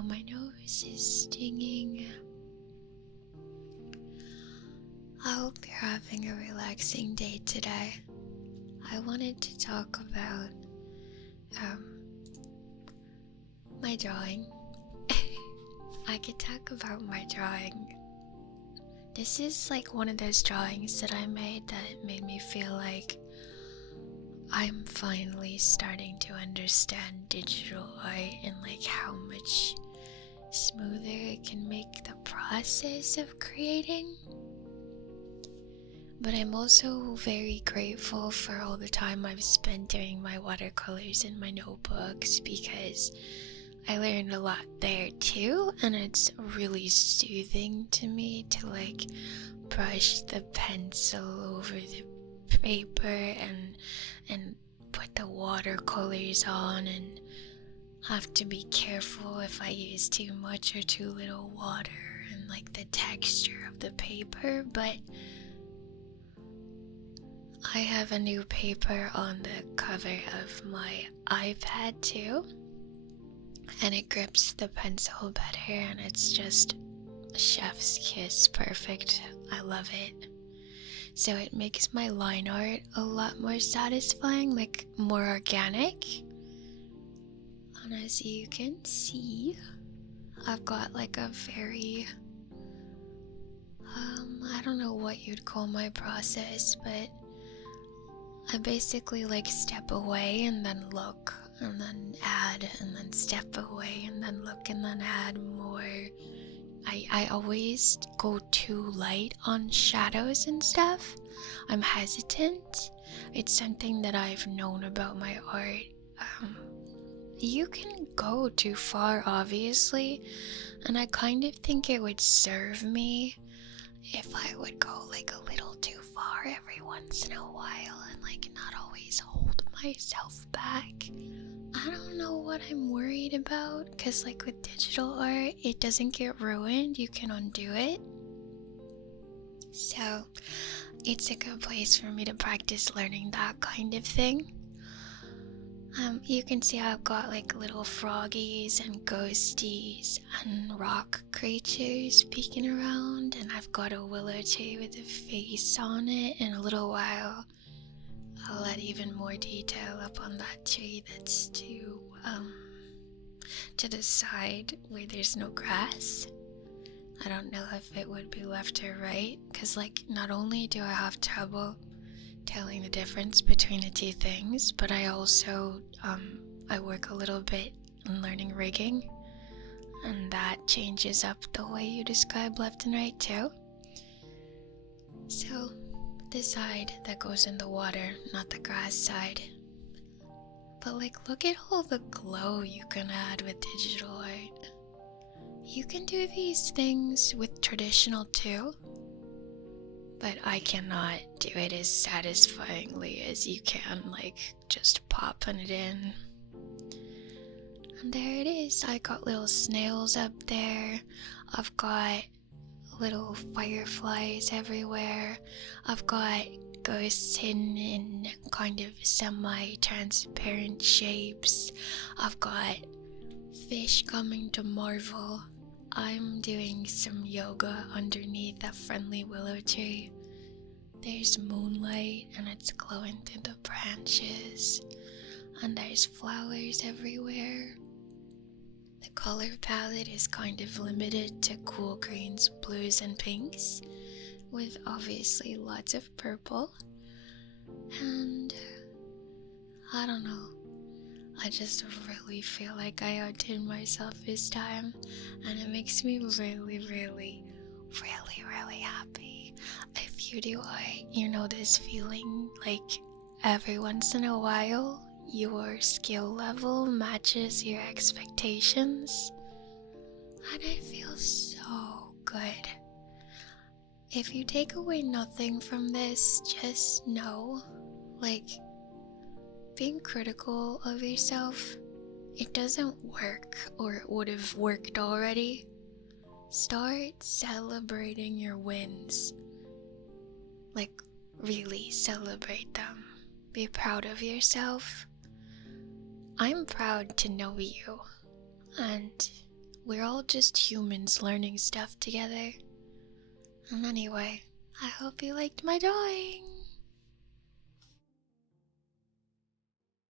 now my nose is stinging. I hope you're having a relaxing day today. I wanted to talk about my drawing. I could talk about my drawing. This is like one of those drawings that I made that made me feel like I'm finally starting to understand digital art and like how much smoother it can make the process of creating. But I'm also very grateful for all the time I've spent doing my watercolors in my notebooks, because I learned a lot there too, and it's really soothing to me to like brush the pencil over the paper and put the watercolors on and have to be careful if I use too much or too little water and like the texture of the paper. But I have a new paper on the cover of my iPad too, and it grips the pencil better, and it's just a chef's kiss perfect. I love it. So it makes my line art a lot more satisfying, like more organic. And as you can see, I've got like a very I don't know what you'd call my process, but I basically like step away and then look and then add and then step away and then look and then add more. I always go too light on shadows and stuff. I'm hesitant. It's something that I've known about my art. You can go too far, obviously, and I kind of think it would serve me if I would go like a little too far every once in a while and like not always hold myself back. I don't know what I'm worried about, because like with digital art, it doesn't get ruined, you can undo it. So it's a good place for me to practice learning that kind of thing. You can see I've got like little froggies and ghosties and rock creatures peeking around, and I've got a willow tree with a face on it. In a little while I'll add even more detail up on that tree that's to the side where there's no grass. I don't know if it would be left or right, because like not only do I have trouble telling the difference between the two things, but I also I work a little bit in learning rigging, and that changes up the way you describe left and right too. So the side that goes in the water, not the grass side. But like, look at all the glow you can add with digital art. You can do these things with traditional too, but I cannot do it as satisfyingly as you can, like just popping it in. And there it is. I got little snails up there. I've got little fireflies everywhere. I've got ghosts hidden in kind of semi-transparent shapes. I've got fish coming to marvel. I'm doing some yoga underneath a friendly willow tree. There's moonlight and it's glowing through the branches, and there's flowers everywhere. The color palette is kind of limited to cool greens, blues, and pinks, with obviously lots of purple. And I don't know, I just really feel like I outdid myself this time, and it makes me really, really, really, really happy. If you do art, you know this feeling, like every once in a while your skill level matches your expectations, and I feel so good. If you take away nothing from this, just know, like, being critical of yourself, it doesn't work, or it would have worked already. Start celebrating your wins. Like, really celebrate them. Be proud of yourself. I'm proud to know you, and we're all just humans learning stuff together. And anyway, I hope you liked my drawing.